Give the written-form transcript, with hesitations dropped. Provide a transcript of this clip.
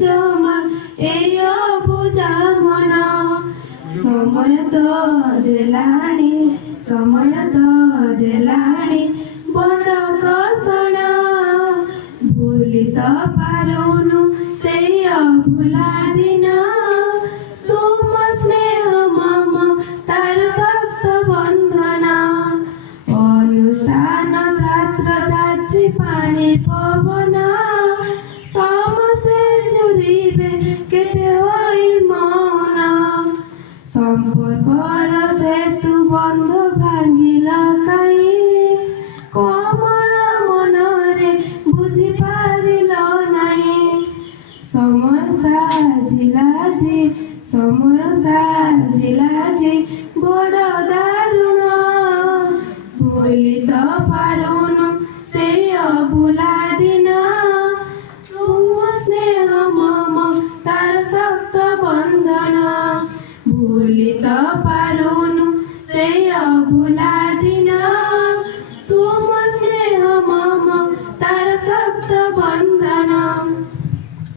জমা এই বুঝা মন সময় তো দেলানি সময় তো দেলানি বড় কষণ ভুলি তো পারুনু সেই অভুলা দিন তুম স্নেহ মম তার শক্ত বন্ধন অনুষ্ঠান ছাত্র ছাত্রী পানি পবন সমস্তে জুড়িবে কেতে হই মন সম্পর্কর সেতু বন্ধ ভাঙিল কাই কমল মনরে বুঝি পারিল নাই সময় সাজিলা জি বড় দারুণ ভুলি তো পারুনু সেই অভুলা দিন তুম স্নেহ মম তার শক্ত বন্ধন ভুলি তো পারুনু সেই অভুলা দিন